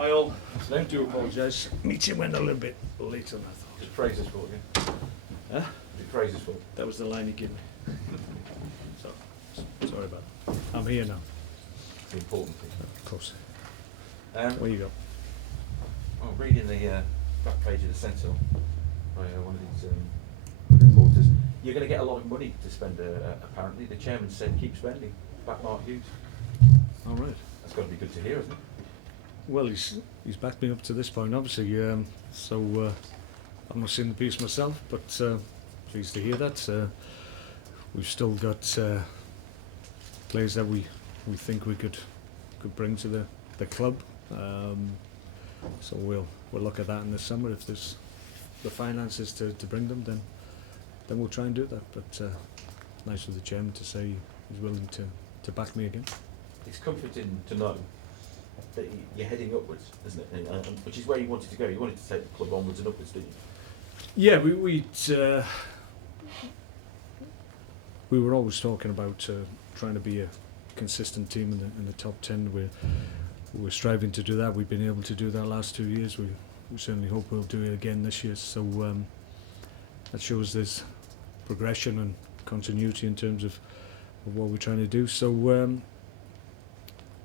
Hi all. I do apologise. Meeting went a little bit later than I thought. Just Fraser's fault again. Huh? Is it Fraser's fault? That was the line he gave me. So, sorry about that. I'm here now. The important thing. Of course. Well, Where you go? I'm reading the back page of the Sentinel by one of these reporters. You're going to get a lot of money to spend, apparently. The chairman said keep spending. Back Mark Hughes. All right. That's got to be good to hear, isn't it? Well, he's backed me up to this point, obviously. So I've not seen the piece myself, but pleased to hear that. We've still got players that we think we could bring to the club. So we'll look at that in the summer. If there's the finances to bring them, then we'll try and do that. But nice of the chairman to say he's willing to back me again. It's comforting to know that you're heading upwards, isn't it? Which is where you wanted to go. You wanted to take the club onwards and upwards, didn't you? Yeah, we were always talking about trying to be a consistent team in the top 10. We're striving to do that. We've been able to do that last 2 years. We certainly hope we'll do it again this year. So that shows there's progression and continuity in terms of what we're trying to do. So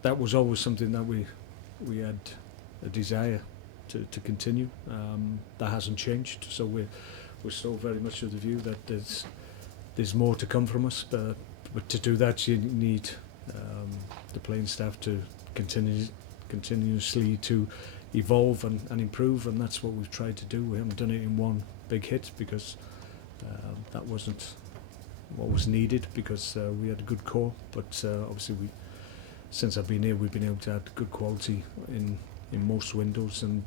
that was always something that we had a desire to continue. That hasn't changed. So we're still very much of the view that there's more to come from us. But to do that, you need the playing staff to continuously to evolve and improve, and that's what we've tried to do. We haven't done it in one big hit because that wasn't what was needed, because we had a good core, but obviously since I've been here, we've been able to add good quality in most windows, and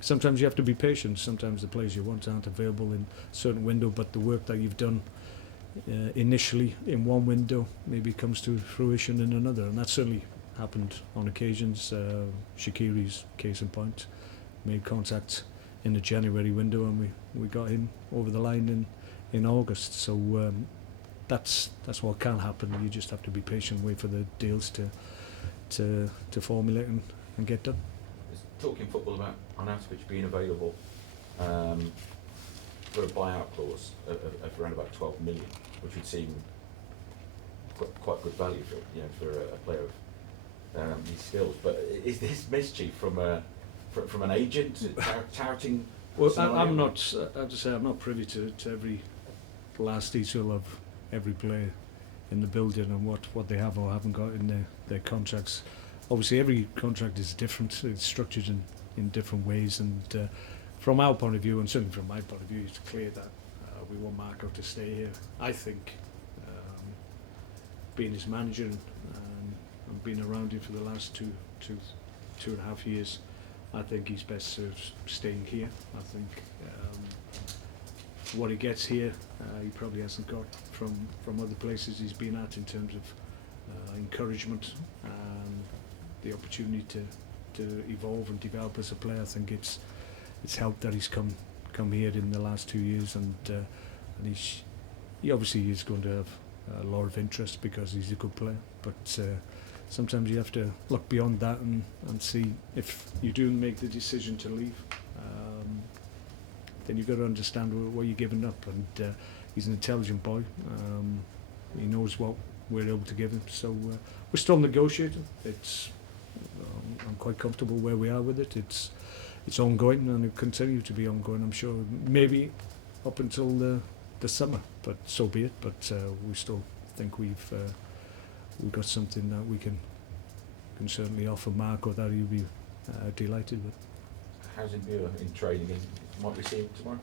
sometimes you have to be patient. Sometimes the players you want aren't available in a certain window, but the work that you've done initially in one window maybe comes to fruition in another, and that certainly happened on occasions. Shaqiri's case in point, made contact in the January window, and we got him over the line in August. So that's what can happen. You just have to be patient, wait for the deals to formulate and get done. There's talking football about Arnautovic being available for a buyout clause of around about 12 million, which would seem quite good value for a player of these skills. But is this mischief from an agent touting? Well, I'm not. I have to say, I'm not privy to every last detail of every player in the building and what they have or haven't got in their contracts. Obviously, every contract is different. It's structured in different ways, and from our point of view, and certainly from my point of view, it's clear that we want Marco to stay here. I think, being his manager and being around him for the last two and a half years, I think he's best served staying here. I think what he gets here, he probably hasn't got from other places he's been at in terms of encouragement and the opportunity to evolve and develop as a player. I think it's helped that he's come here in the last 2 years, and he obviously is going to have a lot of interest because he's a good player. But sometimes you have to look beyond that and see if you do make the decision to leave. Then you've got to understand what you're giving up, and he's an intelligent boy. He knows what we're able to give him, so we're still negotiating. I'm quite comfortable where we are with it. It's ongoing, and it'll continue to be ongoing, I'm sure, maybe up until the summer, but so be it. But we still think we've got something that we can certainly offer Marco that he'll be delighted with. How's in view in training? Might we see him tomorrow?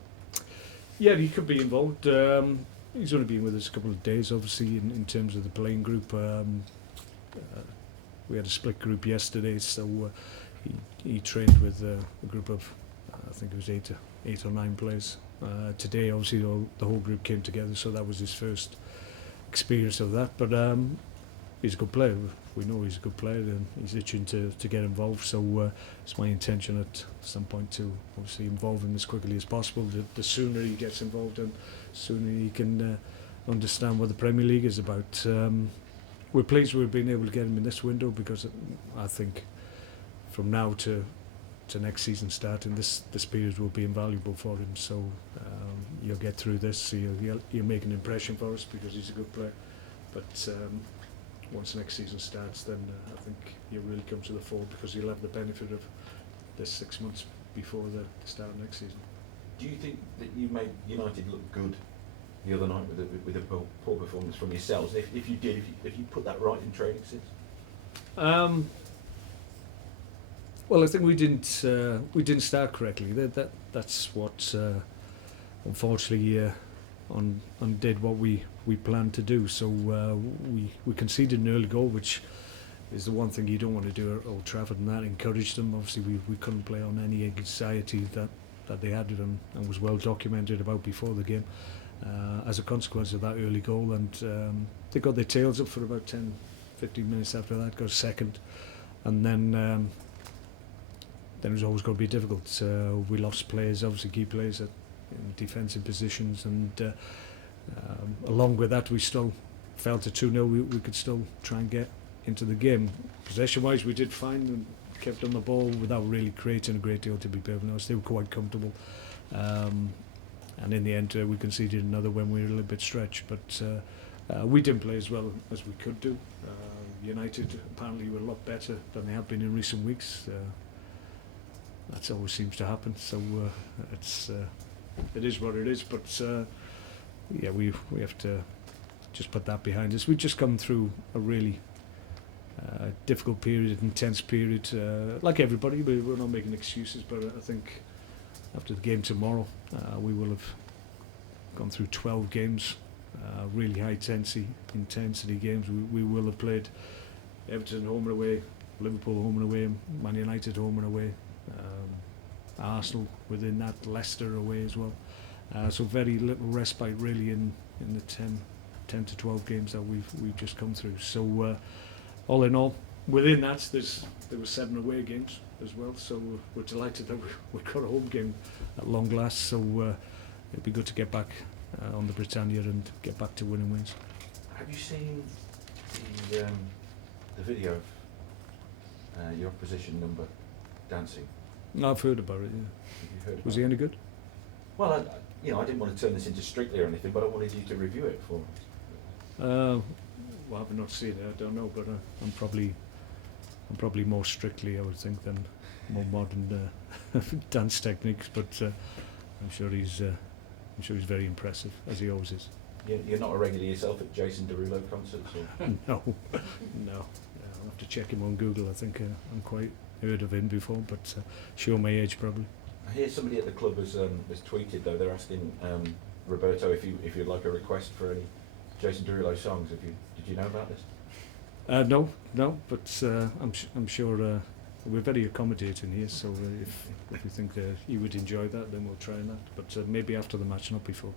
Yeah, he could be involved. He's only been with us a couple of days, obviously, in terms of the playing group. We had a split group yesterday, so he trained with a group of, I think it was eight or nine players. Today, obviously, the whole group came together, so that was his first experience of that. But he's a good player. We know he's a good player, and he's itching to get involved. So it's my intention at some point to obviously involve him as quickly as possible. The sooner he gets involved, and sooner he can understand what the Premier League is about. We're pleased we've been able to get him in this window, because I think from now to next season starting, this period will be invaluable for him. So you'll get through this. So you'll make an impression for us because he's a good player. But once next season starts, then I think he'll really come to the fore because he'll have the benefit of this 6 months before the start of next season. Do you think that you made United look good the other night with a poor performance from yourselves? If you did, if you put that right in training since? Well, I think we didn't start correctly. That's what unfortunately undid what we planned to do. So we conceded an early goal, which is the one thing you don't want to do at Old Trafford, and that encouraged them. Obviously, we couldn't play on any anxiety that they had and was well documented about before the game as a consequence of that early goal. And they got their tails up for about 10-15 minutes after that, got second, and then it was always going to be difficult. We lost players, obviously key players in defensive positions, and along with that we still felt at 2-0 we could still try and get into the game. Possession wise we did fine and kept on the ball without really creating a great deal, to be perfectly honest. They were quite comfortable, and in the end we conceded another when we were a little bit stretched, but we didn't play as well as we could do. United apparently were a lot better than they have been in recent weeks. That always seems to happen, so it is what it is, but yeah, we have to just put that behind us. We've just come through a really difficult period, intense period, like everybody. We're not making excuses, but I think after the game tomorrow we will have gone through 12 games, really high intensity games. We will have played Everton home and away, Liverpool home and away, Man United home and away, Arsenal within that, Leicester away as well. So very little respite really in the 10 to 12 games that we've just come through. So all in all, within that there were 7 away games as well. So we're delighted that we got a home game at long last. So it'd be good to get back on the Britannia and get back to winning ways. Have you seen the video of your opposition number dancing? No, I've heard about it. Yeah. Have you heard about Was he any good? Well, I didn't want to turn this into Strictly or anything, but I wanted you to review it for us. Well, I've not seen it. I don't know, but I'm probably more Strictly, I would think, than more modern dance techniques. But I'm sure he's very impressive, as he always is. You're not a regular yourself at Jason Derulo concerts, or? No. I'll have to check him on Google. I think I'm quite heard of him before, but show my age probably. I hear somebody at the club has tweeted though. They're asking Roberto if you'd like a request for any Jason Derulo songs. Did you know about this? No, but I'm sure we're very accommodating here. So if you think you would enjoy that, then we'll try that. But maybe after the match, not before.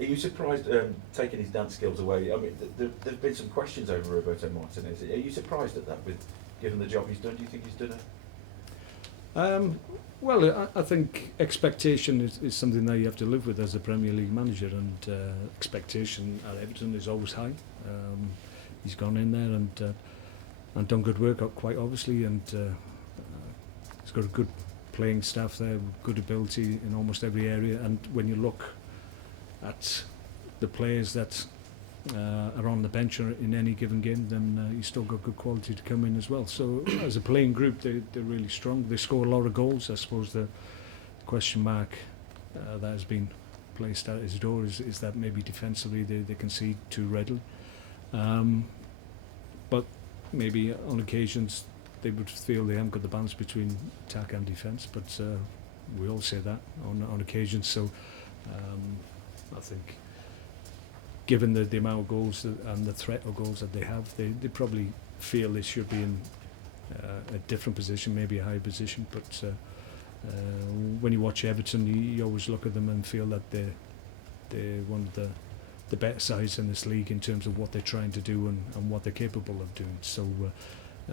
Are you surprised taking his dance skills away? I mean, there've been some questions over Roberto Martinez. Are you surprised at that, given the job he's done? Do you think he's done it? Well, I think expectation is something that you have to live with as a Premier League manager, and expectation at Everton is always high. He's gone in there and done good work, quite obviously, and he's got a good playing staff there, good ability in almost every area. And when you look at the players that are on the bench in any given game, then you still got good quality to come in as well. So as a playing group, they're really strong. They score a lot of goals. I suppose the question mark that has been placed at his door is that maybe defensively they concede too readily. But maybe on occasions they would feel they haven't got the balance between attack and defence, but we all say that on occasions. So I think given the amount of goals and the threat of goals that they have, they probably feel they should be in a different position, maybe a higher position. But when you watch Everton, you always look at them and feel that they're one of the better sides in this league in terms of what they're trying to do and what they're capable of doing. So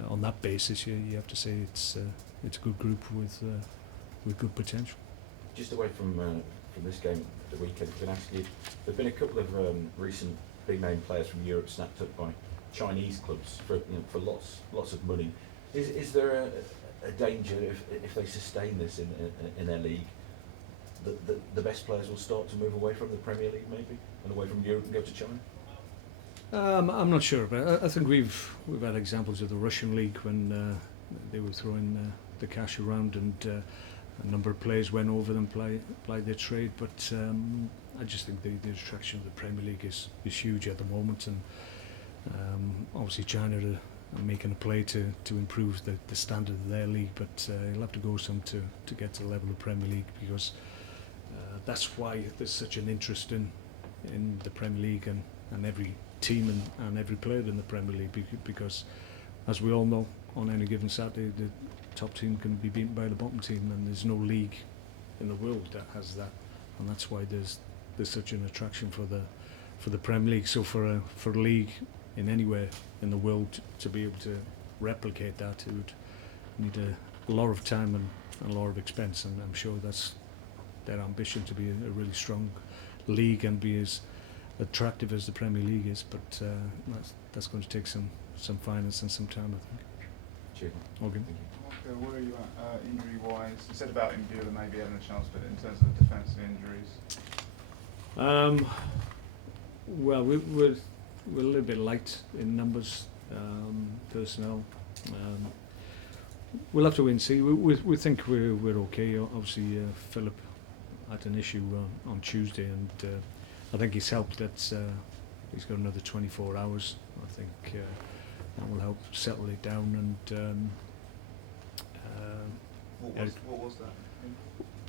on that basis, you have to say it's a good group with good potential. Just away from this game at the weekend, I can ask you, there have been a couple of recent big name players from Europe snapped up by Chinese clubs for lots of money. Is there a danger if they sustain this in their league, the best players will start to move away from the Premier League maybe and away from Europe and go to China? I'm not sure, but I think we've had examples of the Russian league when they were throwing the cash around, and a number of players went over them, played their trade. But I just think the attraction of the Premier League is huge at the moment, and obviously China are making a play to improve the standard of their league, but you'll have to go some to get to the level of Premier League, because that's why there's such an interest in the Premier League and every team and every player in the Premier League, because as we all know, on any given Saturday the top team can be beaten by the bottom team, and there's no league in the world that has that, and that's why there's such an attraction for the Premier League. So for a league in anywhere in the world to be able to replicate that, it would need a lot of time and a lot of expense, and I'm sure that's their ambition, to be a really strong league and be as attractive as the Premier League is, but that's going to take some finance and some time, I think. Cheers. Morgan. Marco, where are you at injury-wise? You said about Imbula maybe having a chance, but in terms of defensive injuries? Well, we're a little bit light in numbers, personnel. We'll have to wait and see. We think we're okay. Obviously, Philip had an issue on Tuesday, and I think he's helped that he's got another 24 hours. I think that will help settle it down. And What was that?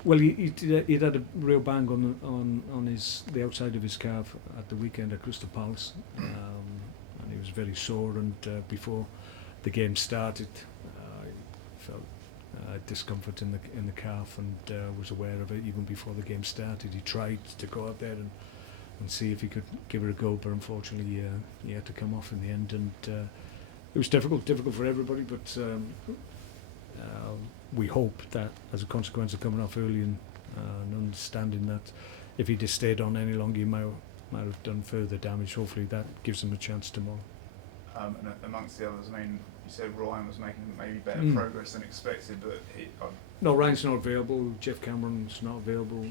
well, he'd had a real bang on the outside of his calf at the weekend at Crystal Palace, and he was very sore. And before the game started, he felt discomfort in the calf, and was aware of it even before the game started. He tried to go out there and see if he could give it a go, but unfortunately he had to come off in the end, and it was difficult for everybody. But we hope that as a consequence of coming off early and understanding that if he'd have stayed on any longer, he might have done further damage. Hopefully that gives him a chance tomorrow. And amongst the others, I mean, you said Ryan was making maybe better progress than expected, but no, Ryan's not available. Jeff Cameron's not available.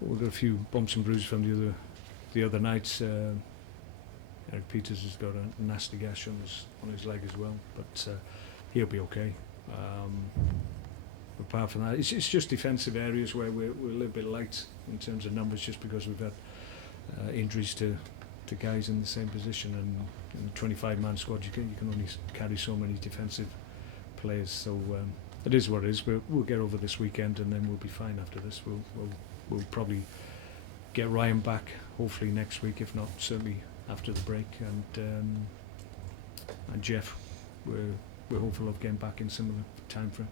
We've got a few bumps and bruises from the other nights. Eric Peters has got a nasty gash on his leg as well, but he'll be okay. Apart from that, it's just defensive areas where we're a little bit light in terms of numbers, just because we've had injuries to guys in the same position, and in the 25-man squad you can only carry so many defensive players. So it is what it is. We'll get over this weekend, and then we'll be fine after this. We'll probably get Ryan back hopefully next week, if not certainly after the break, and Jeff, we're hopeful of getting back in similar time frame.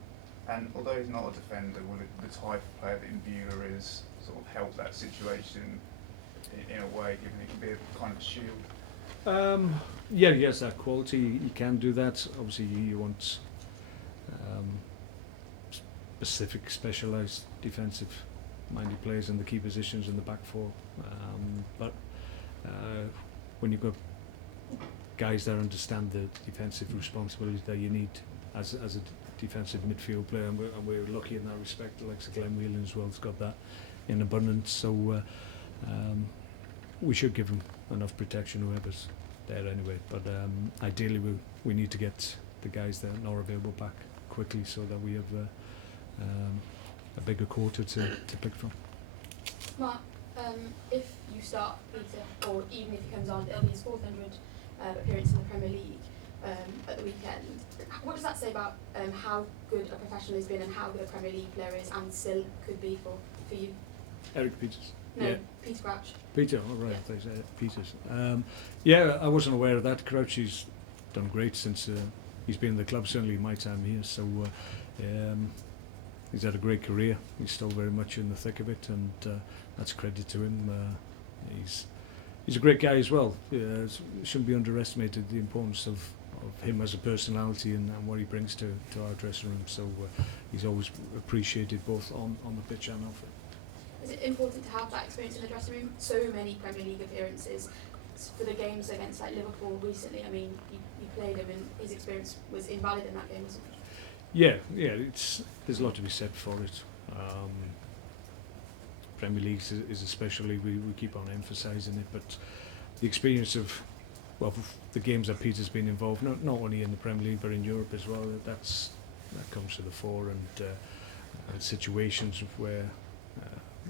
And although he's not a defender, will the type of player that Imbula is sort of help that situation in a way, given it can be a kind of shield? Yeah, he has that quality. He can do that. Obviously, he wants specific, specialised defensive-minded players in the key positions in the back four. But when you've got guys that understand the defensive responsibilities that you need as a defensive midfield player, and we're lucky in that respect. Like Glenn Whelan as well has got that in abundance. So we should give him enough protection, whoever's there anyway. But ideally, we need to get the guys that are not available back quickly, so that we have a bigger quarter to pick from. Mark, if you start Peter, or even if he comes on, it'll be his 400 appearance in the Premier League at the weekend. What does that say about how good a professional he's been and how good a Premier League player is and still could be for you? Eric Peters. No, Yeah. Peter Crouch. Peter, all right, Yeah. thanks, Peters. Yeah, I wasn't aware of that. Crouchy's done great since he's been in the club, certainly in my time here. So he's had a great career. He's still very much in the thick of it, and that's credit to him. He's a great guy as well. Shouldn't be underestimated the importance of him as a personality and what he brings to our dressing room. So he's always appreciated both on the pitch and off it. Is it important to have that experience in the dressing room? So many Premier League appearances. for the games against like Liverpool recently, I mean, you played him and his experience was invalid in that game, wasn't it? Yeah, there's a lot to be said for it. Premier League is especially, we keep on emphasising it, but the experience of, well, the games that Peter's been involved, not only in the Premier League but in Europe as well, that comes to the fore, and situations where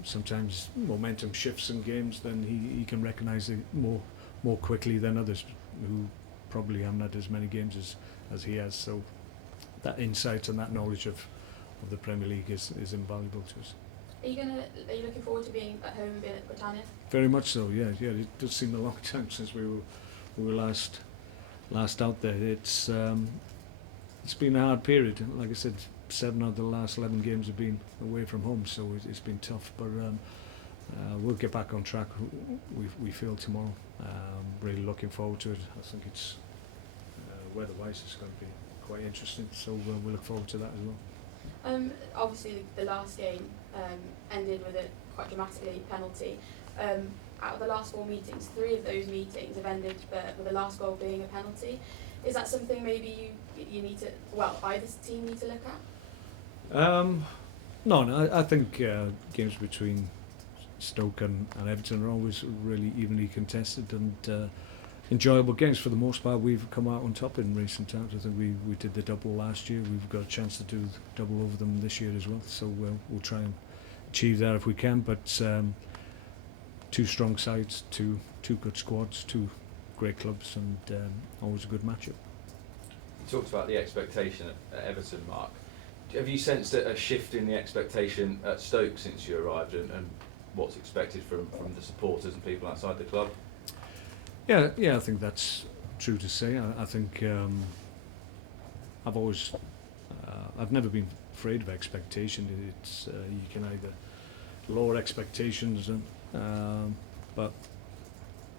sometimes momentum shifts in games, then he can recognise it more quickly than others who probably haven't had as many games as he has. So that insight and that knowledge of the Premier League is invaluable to us. Are you looking forward to being at home and being at Britannia? Very much so. Yeah. It does seem a long time since we were last out there. It's been a hard period. Like I said, 7 out of the last 11 games have been away from home, so it's been tough. But we'll get back on track. We feel tomorrow. Really looking forward to it. I think it's weather-wise, it's going to be quite interesting. So we'll look forward to that as well. Obviously, the last game ended with a quite dramatically penalty. Out of the last 4 meetings, 3 of those meetings have ended with the last goal being a penalty. Is that something maybe you need to, well, either team need to look at? No, I think games between Stoke and Everton are always really evenly contested and enjoyable games for the most part. We've come out on top in recent times. I think we did the double last year. We've got a chance to do the double over them this year as well. So we'll try and achieve that if we can. But 2 strong sides, two good squads, 2 great clubs, and always a good matchup. You talked about the expectation at Everton, Mark. Have you sensed a shift in the expectation at Stoke since you arrived, and what's expected from the supporters and people outside the club? Yeah, I think that's true to say. I think I've never been afraid of expectation. It's you can either lower expectations but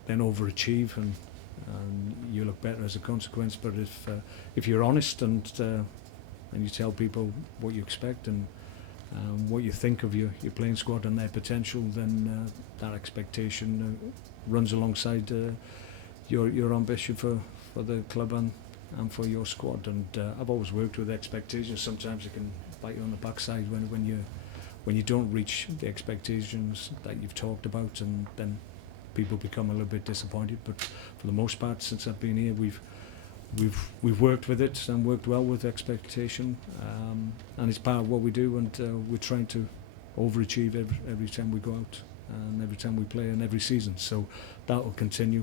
then overachieve and you look better as a consequence. But if you're honest and you tell people what you expect and what you think of your playing squad and their potential, then that expectation runs alongside your ambition for the club and for your squad. And I've always worked with expectations. Sometimes it can bite you on the backside when you don't reach the expectations that you've talked about, and then people become a little bit disappointed. But for the most part, since I've been here, we've worked with it and worked well with expectation, and it's part of what we do, and we're trying to overachieve every time we go out and every time we play and every season. So that will continue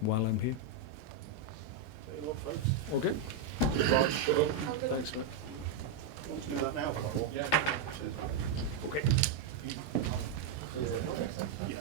while I'm here. Okay. Thanks, mate. Want to do that now, Carl? Yeah. Okay. Yeah.